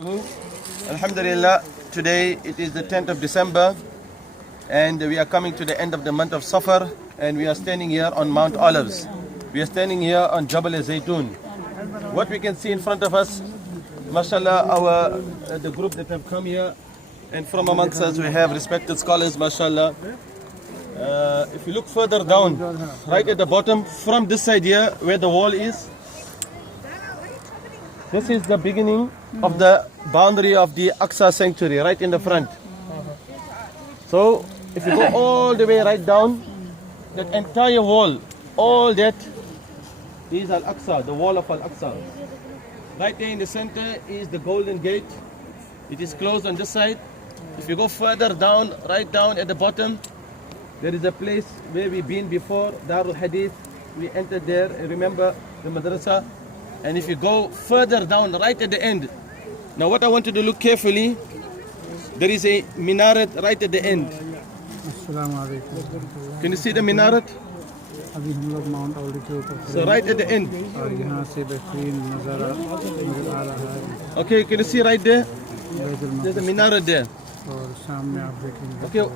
Alhamdulillah, today it is the 10th of December and we are coming to the end of the month of Safar and we are standing here on Mount Olives. We are standing here on Jabal Zaytun. What we can see in front of us, mashallah, the group that have come here, and from amongst us we have respected scholars, mashallah. If you look further down, right at the bottom, from this side here where the wall is, this is the beginning of the boundary of the Aqsa Sanctuary, right in the front. So, if you go all the way right down, that entire wall, all that is Al-Aqsa, the wall of Al-Aqsa. Right there in the center is the Golden Gate. It is closed on this side. If you go further down, right down at the bottom, there is a place where we've been before, Darul Hadith. We entered there, remember the madrasa. And if you go further down, right at the end, now what I want you to look carefully, there is a minaret right at the end. Can you see the minaret? So right at the end. Okay, can you see right there? There's a minaret there.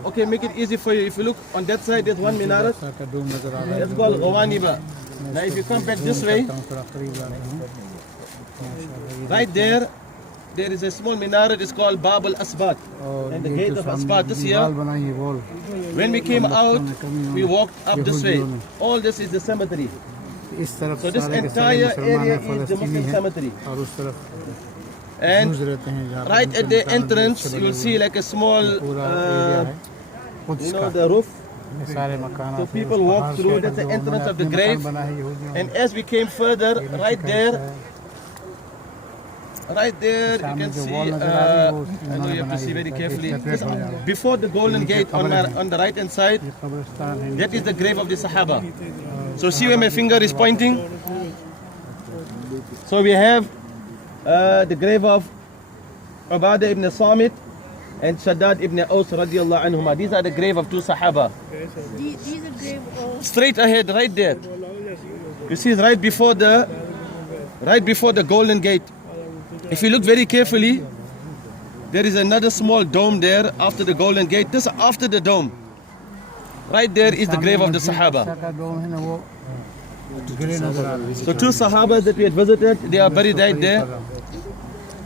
Okay, make it easy for you. If you look on that side, there's one minaret. That's called Gawanimah. Now if you come back this way, right there is a small minaret. It's called Bab al-Asbat, and the gate of Asbat is here. When we came out, we walked up this way. All this is the cemetery. So this entire area is the Muslim cemetery. And right at the entrance, you will see like a small, the roof. So people walk through, that's the entrance of the grave. And as we came further, right there, you can see, I know you have to see very carefully. Before the Golden Gate on the right hand side, that is the grave of the Sahaba. So see where my finger is pointing? So we have the grave of Ubadah ibn Samit and Shaddad ibn Aus Radhiyallahu anhu. These are the grave of two Sahaba. These are grave of... Straight ahead, right there. You see, right before the Golden Gate. If you look very carefully, there is another small dome there after the Golden Gate. This after the dome. Right there is the grave of the Sahaba. So two Sahabas that we had visited, they are buried right there.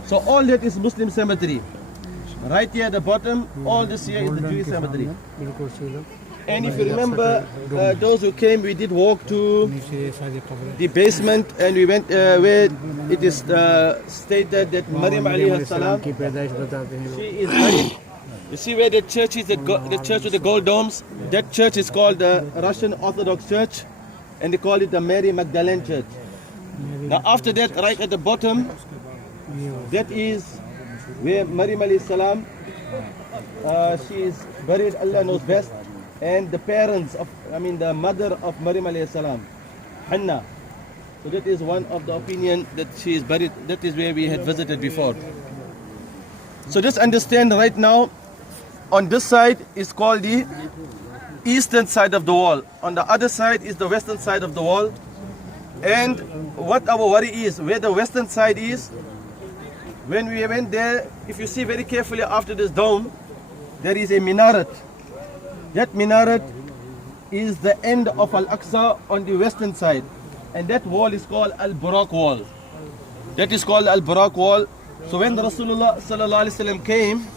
So all that is Muslim cemetery. Right here at the bottom, all this here is the Jewish cemetery. And if you remember, those who came, we did walk to the basement and we went where it is stated that Maryam alayhi salam, she is buried. You see where the church is, the church with the gold domes? That church is called the Russian Orthodox Church, and they call it the Mary Magdalene Church. Now after that, right at the bottom, that is where Maryam alayhi salam, she is buried, Allah knows best. And the parents of, the mother of Maryam alayhi salam, Hannah. So that is one of the opinion that she is buried. That is where we had visited before. So just understand right now, on this side is called the eastern side of the wall. On the other side is the western side of the wall. And what our worry is, where the western side is, when we went there, if you see very carefully after this dome, there is a minaret. That minaret is the end of Al-Aqsa on the western side. And that wall is called Al-Buraq wall. That is called Al-Buraq wall. So when the Rasulullah sallallahu alaihi wasallam came,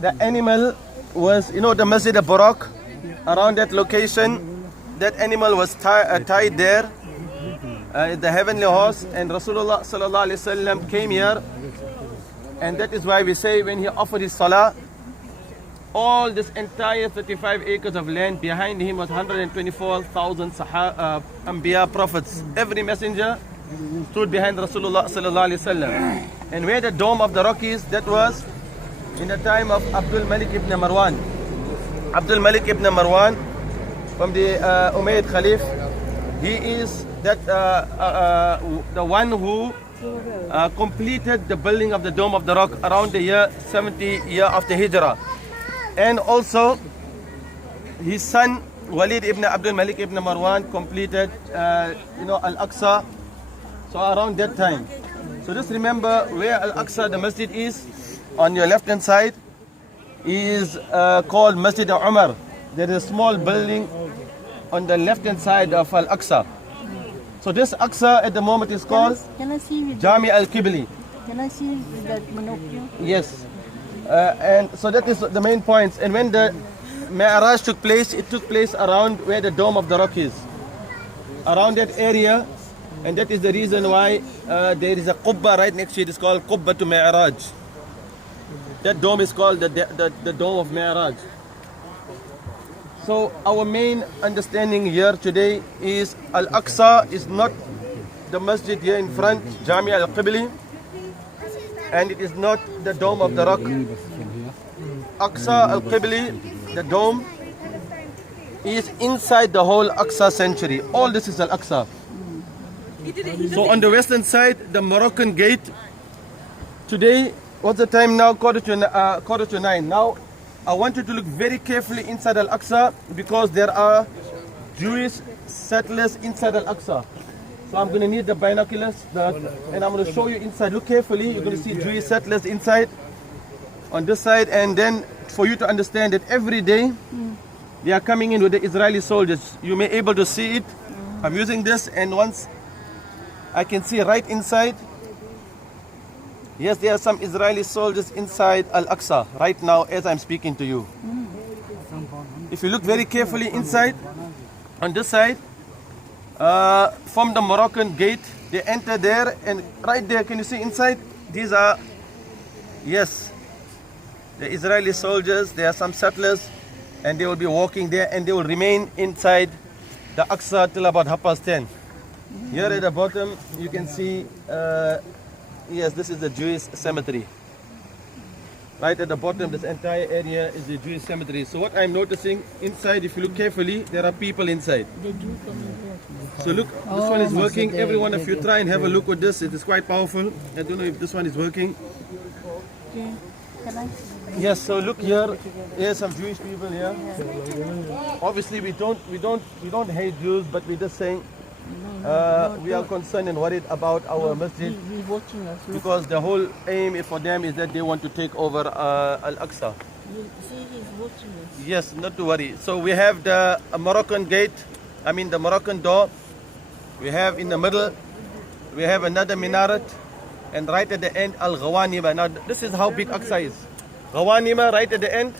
the animal was, the Masjid al-Buraq, around that location, that animal was tied there, the heavenly horse, and Rasulullah sallallahu alaihi wasallam came here. And that is why we say when he offered his salah, all this entire 35 acres of land, behind him was 124,000 Anbiya prophets. Every messenger stood behind Rasulullah sallallahu alaihi wasallam. And where the dome of the rock is, that was in the time of Abdul Malik ibn Marwan. Abdul Malik ibn Marwan, from the Umayyad Khalif, he is that the one who completed the building of the dome of the rock around the year 70 year after Hijrah. And also his son Walid ibn Abdul Malik ibn Marwan completed Al-Aqsa, so around that time. So So just remember where Al-Aqsa, the masjid is, on your left hand side, is called Masjid Umar. There is a small building on the left hand side of Al-Aqsa. So this Aqsa at the moment is called Can I see with Jami Al-Qibli. Can I see with that monocle? Yes. And so that is the main points. And when the Mi'raj took place, it took place around where the Dome of the Rock is. Around that area. And that is the reason why there is a Qubba right next to it. It's called Qubba to Mi'raj. That dome is called the Dome of Mi'raj. So our main understanding here today is Al-Aqsa is not the masjid here in front, Jami Al-Qibli, and it is not the Dome of the Rock. Aqsa Al-Qibli, the dome, is inside the whole Aqsa Sanctuary. All this is Al-Aqsa. So on the western side, the Moroccan gate. Today, what's the time now? Quarter to 9. Now, I want you to look very carefully inside Al-Aqsa because there are Jewish settlers inside Al-Aqsa. So I'm going to need the binoculars and I'm going to show you inside. Look carefully. You're going to see Jewish settlers inside on this side, and then for you to understand that every day they are coming in with the Israeli soldiers. You may be able to see it. I'm using this, and once I can see right inside. Yes, there are some Israeli soldiers inside Al-Aqsa right now as I'm speaking to you. If you look very carefully inside, on this side, from the Moroccan gate, they enter there, and right there, can you see inside? These are, yes, the Israeli soldiers. There are some settlers, and they will be walking there, and they will remain inside the Aqsa till about 10:30. Here at the bottom, you can see, yes, this is the Jewish cemetery. Right at the bottom, this entire area is the Jewish cemetery. So what I'm noticing inside, if you look carefully, there are people inside. So look, this one is working. Every one of you try and have a look with this. It is quite powerful. I don't know if this one is working. Okay. Can I? Yes, so look here. Here's some Jewish people here. Obviously, we don't hate Jews, but we're just saying we are concerned and worried about our masjid He's watching us. Look. because the whole aim for them is that they want to take over Al-Aqsa. See, he's watching us. Yes, not to worry. So we have the Moroccan gate, the Moroccan door. We have in the middle, we have another minaret, and right at the end, Al Gawanimah. Now this is how big Aqsa is. Gawanimah right at the end.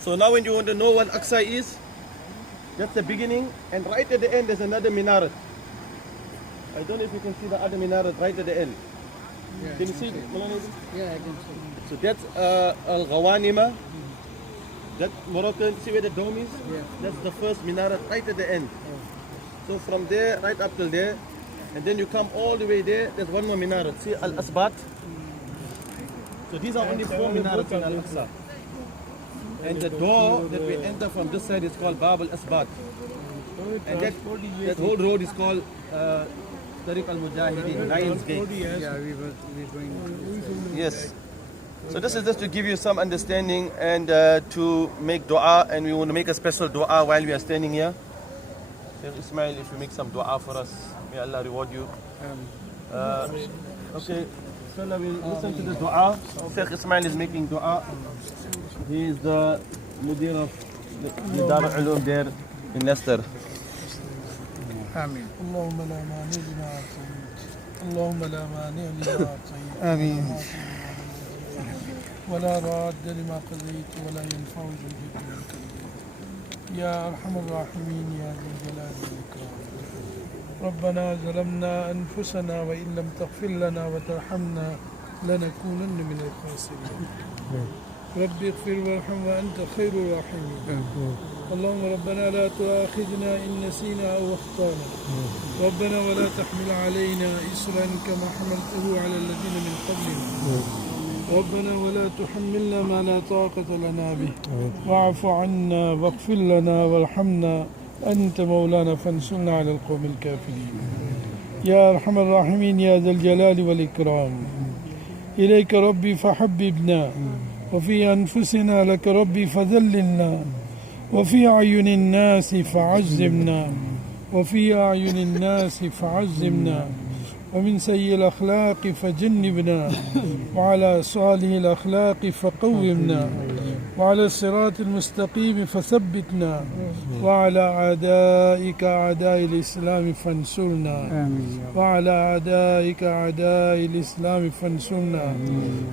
So now when you want to know what Aqsa is, that's the beginning, and right at the end there's another minaret. I don't know if you can see the other minaret right at the end. Yeah, Can you see it? Yeah, I can see. So that's Al Gawanimah. That Moroccan, see where the dome is? Yeah. That's the first minaret right at the end. So from there right up till there, and then you come all the way there, there's one more minaret. See Al Asbat? So these are only 4 minarets in Al-Aqsa. And the door that we enter from this side is called Bab al-Asbat. And that whole road is called Tariq al-Mujahideen, Lion's Gate. Yeah, we're going. Yes. So this is just to give you some understanding and to make dua, and we want to make a special dua while we are standing here. Sheikh Ismail, if you make some dua for us, may Allah reward you. Okay, so now we'll listen to the dua. Sheikh Ismail is making dua. He is the Mudir of the Dar al-Ulum there in Leicester. آمين. اللهم لا مانع لما أعطيت اللهم لا مانع لما أعطيت آمين. ولا راد لما قضيت ولا ينفع ذا الجد منك يا أرحم الراحمين يا ذا الجلال والإكرام. ربنا ظلمنا أنفسنا وإن لم تغفر لنا وترحمنا لنكونن من الخاسرين. رب اغفر وارحم وأنت خير الراحمين. اللهم ربنا لا تؤاخذنا إن نسينا أو أخطأنا. ربنا ولا تحمل علينا إصرا كما حملته على الذين من قبلنا. ربنا ولا تحملنا ما لا طاقة لنا به. واعف عنا واغفر لنا وارحمنا أنت مولانا فانصرنا على القوم الكافرين. يا أرحم الراحمين يا ذا الجلال والإكرام. إليك ربي فحببنا وفي أنفسنا لك ربي فذللنا وفي أعين الناس فعزمنا وفي أعين الناس فعزمنا ومن سيء الأخلاق فجنبنا وعلى صالح الأخلاق فقومنا وعلى الصراط المستقيم فثبتنا وعلى أعدائك أعداء الإسلام فانصرنا وعلى أعدائك أعداء الإسلام فانصرنا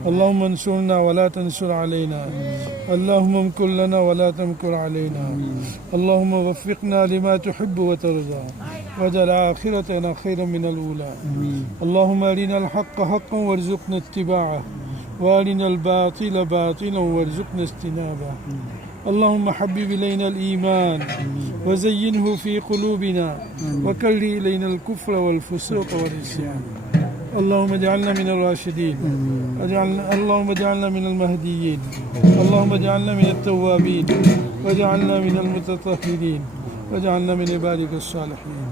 اللهم انصرنا ولا تنصر علينا اللهم امكر لنا ولا تمكر علينا اللهم وفقنا لما تحب وترضى واجعل آخرتنا خيرا من الأولى اللهم أرنا الحق حقا وارزقنا اتباعه وارنا الباطل باطلا وارزقنا اجتنابه اللهم حبب إلينا الإيمان وزينه في قلوبنا وكره إلينا الكفر والفسوق والعصيان اللهم اجعلنا من الراشدين اللهم اجعلنا من المهديين اللهم اجعلنا من التوابين واجعلنا من المتطهرين واجعلنا من عبادك الصالحين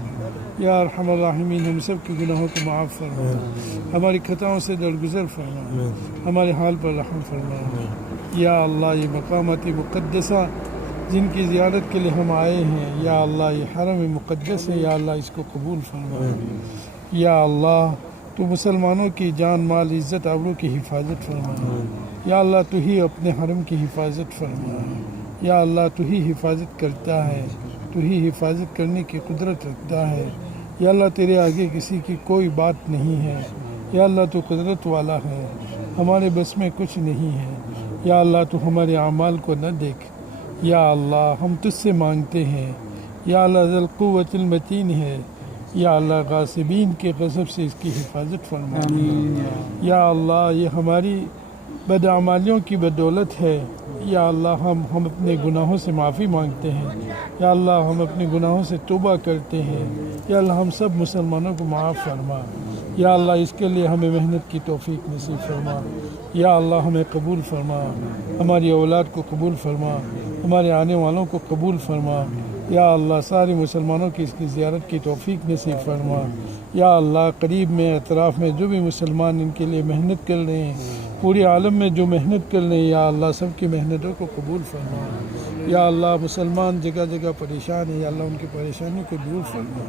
یا ارحم الراحمین ہم سب کے گناہوں کو معاف فرما ہماری خطاؤں سے درگزر فرما ہمارے حال پر رحم فرما یا اللہ یہ مقامات مقدسہ جن کی زیارت کے لیے ہم آئے ہیں یا اللہ یہ حرم مقدس ہے یا اللہ اس کو قبول فرما یا اللہ تو مسلمانوں کی جان مال عزت آبرو کی حفاظت فرما یا اللہ تو ہی اپنے حرم کی حفاظت فرما یا اللہ تو ہی حفاظت کرتا ہے تو ہی حفاظت کرنے کی قدرت رکھتا ہے یا اللہ تیرے آگے کسی کی کوئی بات نہیں ہے یا اللہ تو قدرت والا ہے ہمارے بس میں کچھ نہیں ہے یا اللہ تو ہمارے اعمال کو نہ دیکھ یا اللہ ہم تجھ سے مانگتے ہیں یا اللہ ذی القوت المتین ہے یا اللہ غاصبین کے غضب سے اس کی حفاظت فرما یا اللہ یہ ہماری بدعمالیوں کی بدولت ہے یا اللہ ہم اپنے گناہوں سے معافی مانگتے ہیں یا اللہ ہم اپنے گناہوں سے توبہ کرتے ہیں یا اللہ ہم سب مسلمانوں کو معاف فرما یا اللہ اس کے لیے ہمیں محنت کی توفیق نصیب فرما یا اللہ ہمیں قبول فرما ہماری اولاد کو قبول فرما ہمارے آنے والوں کو قبول فرما یا اللہ سارے مسلمانوں کی اس کی زیارت کی توفیق نصیب فرما یا اللہ قریب میں اطراف میں جو بھی مسلمان ان کے لیے محنت کر رہے ہیں پورے عالم میں جو محنت کر رہے ہیں یا اللہ سب کی محنتوں کو قبول فرما یا اللہ مسلمان جگہ جگہ پریشان ہیں یا اللہ ان کی پریشانی کو دور فرما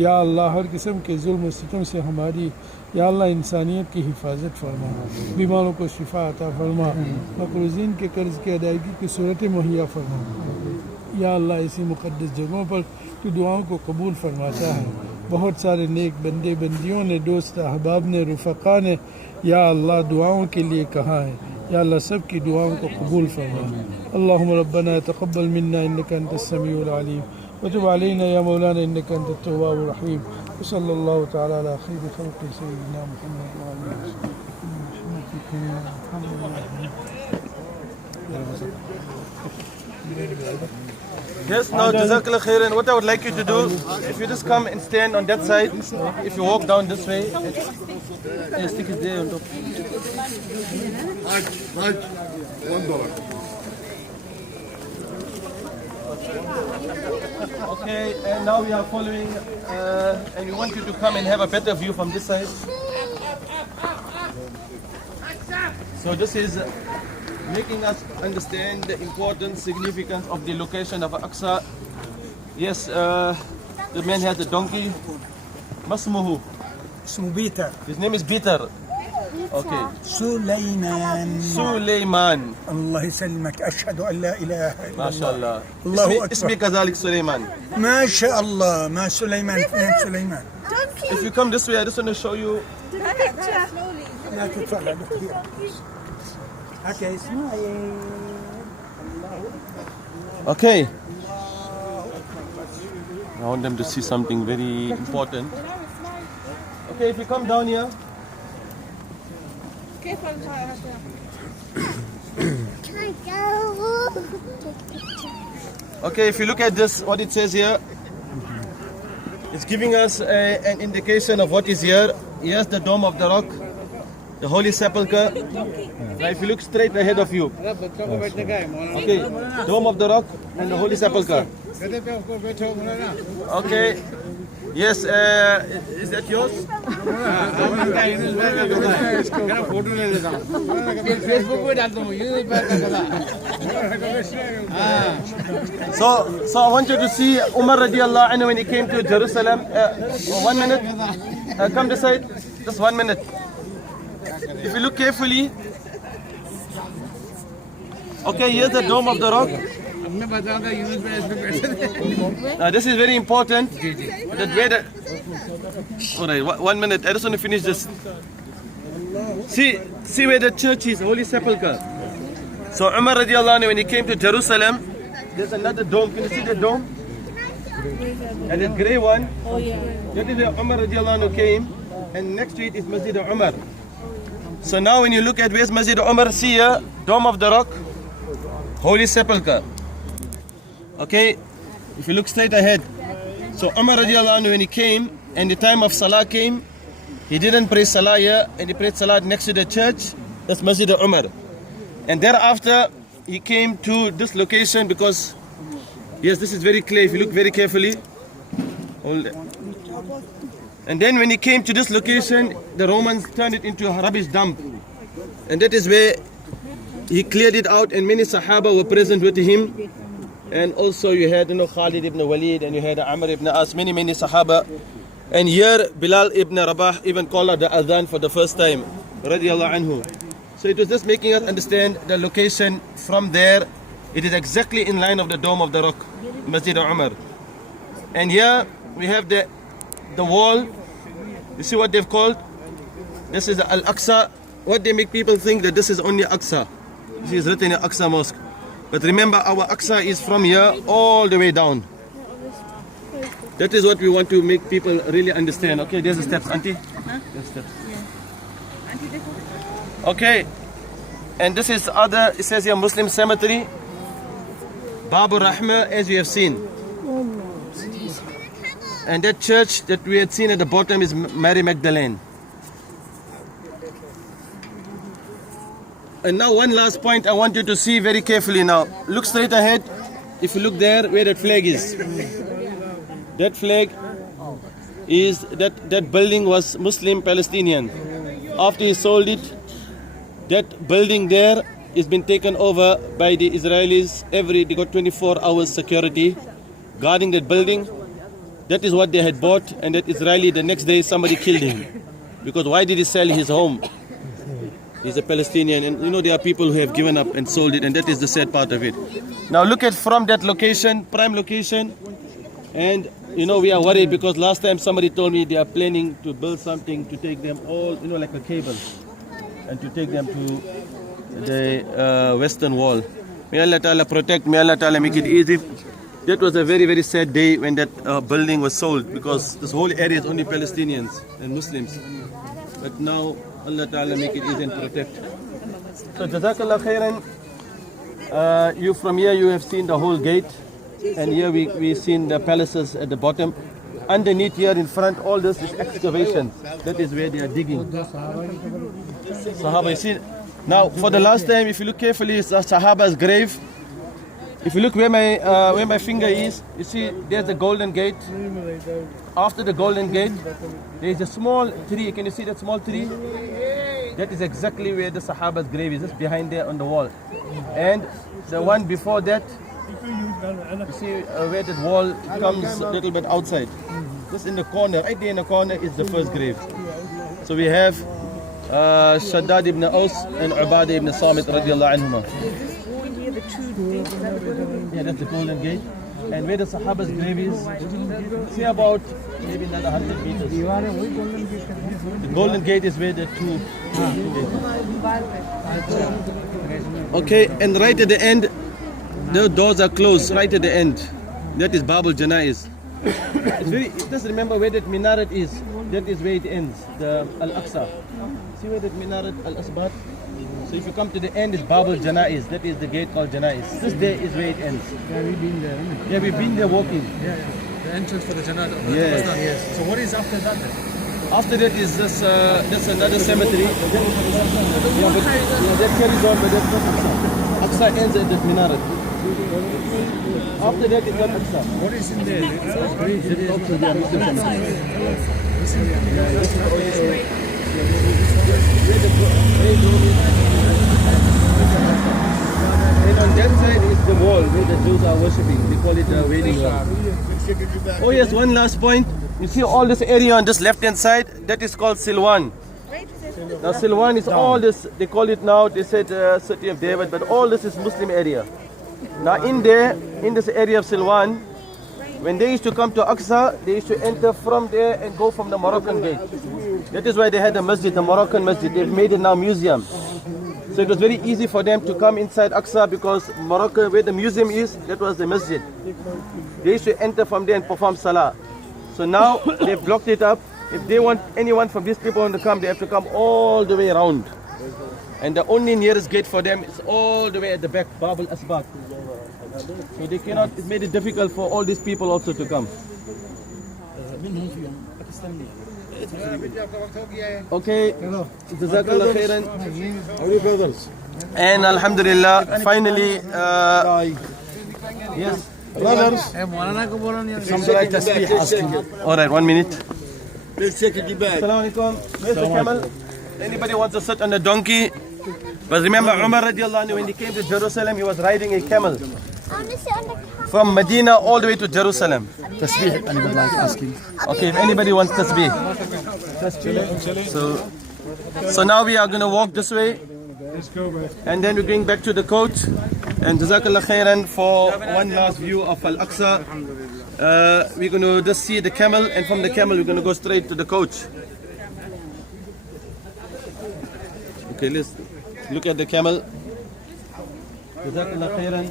یا اللہ ہر قسم کے ظلم و ستم سے ہماری یا اللہ انسانیت کی حفاظت فرما بیماروں کو شفا عطا فرما مقروضین کے قرض کی ادائیگی کی صورتیں مہیا فرما یا اللہ ایسی مقدس جگہوں پر تو دعاؤں کو قبول فرماتا ہے بہت سارے نیک بندے بندیوں نے دوست احباب نے رفقا نے یا اللہ دعاؤں کے لیے کہا ہے یا اللہ سب کی دعاؤں کو قبول فرما اللہم ربنا تقبل منا انک انت السمیع العلیم وتب علینا یا مولانا انک انت التواب الرحیم وصلی اللہ تعالی علی خیر خلق سیدنا محمد وعلی Yes, now Jazakallah khairan. What I would like you to do, if you just come and stand on that side, if you walk down this way, and stick it there on top. $1. Okay, and now we are following, and we want you to come and have a better view from this side. So this is making us understand the important significance of the location of Aqsa. Yes, the man has a donkey. Masmuhu. اسمه بيتر His name is Peter. Okay. Sulaiman Sulaiman. الله يسلمك أشهد أن لا إله إلا ما شاء الله الله. الله اسمي أكبر كذلك سليمان. ما شاء الله ما سليمان اثنين سليمان If you come this way, I just want to show you. لا تطلع له كثير هكا إسماعيل Okay. I want them to see something very important. Okay, if you come down here. Okay, if you look at this, what it says here, it's giving us an indication of what is here. Here's the Dome of the Rock, the Holy Sepulcher. Now if you look straight ahead of you. Okay, Dome of the Rock and the Holy Sepulcher. Okay. Yes, is that yours? So I want you to see Umar Radhiyallahu anhu when he came to Jerusalem. 1 minute. come this side. Just 1 minute. If you look carefully, okay, here's the Dome of the Rock. This is very important. That way that. All right, 1 minute. I just want to finish this. See where the church is, Holy Sepulcher. So Umar Radhiyallahu, when he came to Jerusalem, there's another dome. Can you see the dome? And the grey one. Oh, yeah. That is where Umar Radhiyallahu came. And next to it is Masjid Umar. So now when you look at where's Masjid Umar, see here, Dome of the Rock, Holy Sepulcher. Okay, if you look straight ahead. So Umar Radhiyallahu, when he came and the time of Salah came, he didn't pray Salah here and he prayed Salah next to the church. That's Masjid Umar. And thereafter he came to this location because, yes, this is very clear if you look very carefully. Hold it. And then when he came to this location, the Romans turned it into a rubbish dump. And that is where he cleared it out and many Sahaba were present with him. And also you had Khalid ibn Walid and you had Amr ibn As, many Sahaba. And here Bilal ibn Rabah even called out the adhan for the first time, Radhiyallahu anhu. So it was just making us understand the location from there. It is exactly in line of the Dome of the Rock, Masjid Umar. And here we have the wall. You see what they've called? This is the Al-Aqsa. What they make people think that this is only Aqsa. This is written in Aqsa Mosque. But remember, our Aqsa is from here all the way down. That is what we want to make people really understand. Okay, there's the steps, Auntie. There's steps. Okay, and this is other, it says here Muslim cemetery, Maqbarah Rahmah, as you have seen. And that church that we had seen at the bottom is Mary Magdalene. And now one last point I want you to see very carefully now. Look straight ahead. If you look there where that flag is. That flag is, that building was Muslim Palestinian. After he sold it, that building there is been taken over by the Israelis. They got 24 hours security guarding that building. That is what they had bought, and that Israeli, the next day somebody killed him. Because why did he sell his home? He's a Palestinian, and you know there are people who have given up and sold it, and that is the sad part of it. Now look at from that location, prime location, and you know we are worried because last time somebody told me they are planning to build something to take them all, you know, like a cable, and to take them to the western wall. May Allah Ta'ala protect, may Allah Ta'ala make it easy. That was a very, very sad day when that building was sold, because this whole area is only Palestinians and Muslims. But now Allah Ta'ala make it easy and protect. So Jazakallah khairan. You from here you have seen the whole gate, and here we've seen the palaces at the bottom. Underneath here in front, all this is excavation. That is where they are digging. Sahaba, you see. Now for the last time, if you look carefully, it's the Sahaba's grave. If you look where my finger is, you see there's the golden gate. After the golden gate, there is a small tree. Can you see that small tree? That is exactly where the Sahaba's grave is, just behind there on the wall. And the one before that, you see where that wall comes a little bit outside. Just in the corner, right there in the corner is the first grave. So we have Shaddad ibn Aus and Ubadah ibn Samit Radhiyallahu anhu. Yeah, that's the golden gate. And where the Sahaba's grave is, see about maybe another 100 meters. The golden gate is where the two gates. Okay, and right at the end, the doors are closed, right at the end. That is Babul Janaiz. Just remember where that minaret is. That is where it ends, the Al-Aqsa. See where that minaret Al-Asbat? So if you come to the end, it's Babul Janaiz. That is the gate called Janaiz. This day is where it ends. Yeah, we've been there, isn't it? Yeah, we've been there walking. Yeah, the entrance for the Jannah. Yes. So what is after that then? After that is this, that's another cemetery. Yeah, that carries on, but that's not Aqsa. Aqsa ends at that minaret. After that is not Aqsa. What is in there? It's also the Muslim cemetery. And on that side is the wall where the Jews are worshipping. They call it the Wailing Wall. Oh yes, one last point. You see all this area on this left hand side, that is called Silwan. Now Silwan is all this, they call it now, they said city of David, but all this is Muslim area. Now in this area of Silwan, when they used to come to Aqsa, they used to enter from there and go from the Moroccan gate. That is why they had the masjid, the Moroccan masjid. They've made it now museum. So it was very easy for them to come inside Aqsa because Morocco, where the museum is, that was the masjid. They used to enter from there and perform salah. So now they've blocked it up. If they want anyone from these people to come, they have to come all the way around. And the only nearest gate for them is all the way at the back, Bab al-Asbaq. So they cannot, it made it difficult for all these people also to come. Okay, Jazakallah khairan. And Alhamdulillah, finally, yes. Alright, 1 minute. Assalamu alaikum. Where's the camel? Anybody wants to sit on the donkey? But remember Umar Radhiyallahu, when he came to Jerusalem, he was riding a camel. From Medina all the way to Jerusalem. Tasbih, anybody like asking? Okay, if anybody wants tasbih. So now we are going to walk this way. And then we're going back to the coach. And Jazakallah khairan for one last view of Al-Aqsa. We're going to just see the camel, and from the camel we're going to go straight to the coach. Okay, let's look at the camel. Jazakallah khairan.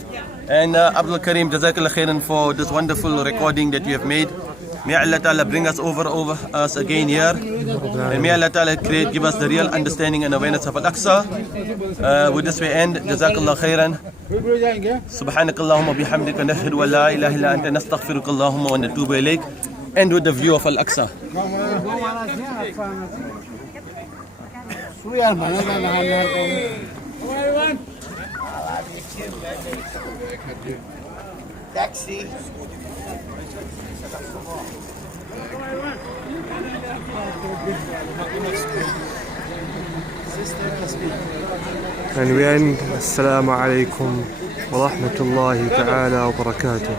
And Abdul Karim, Jazakallah khairan for this wonderful recording that you have made. May Allah Ta'ala bring us over us again here. And may Allah Ta'ala give us the real understanding and awareness of Al-Aqsa. With this we end. Jazakallah khairan. Subhanak Allahumma bihamdika nashhadu an la ilaha illa anta nastaghfiruka Allahumma wa natubu ilayk. End with the view of Al-Aqsa. Taxi. And we end. Assalamu alaikum wa rahmatullahi ta'ala wa barakatuh.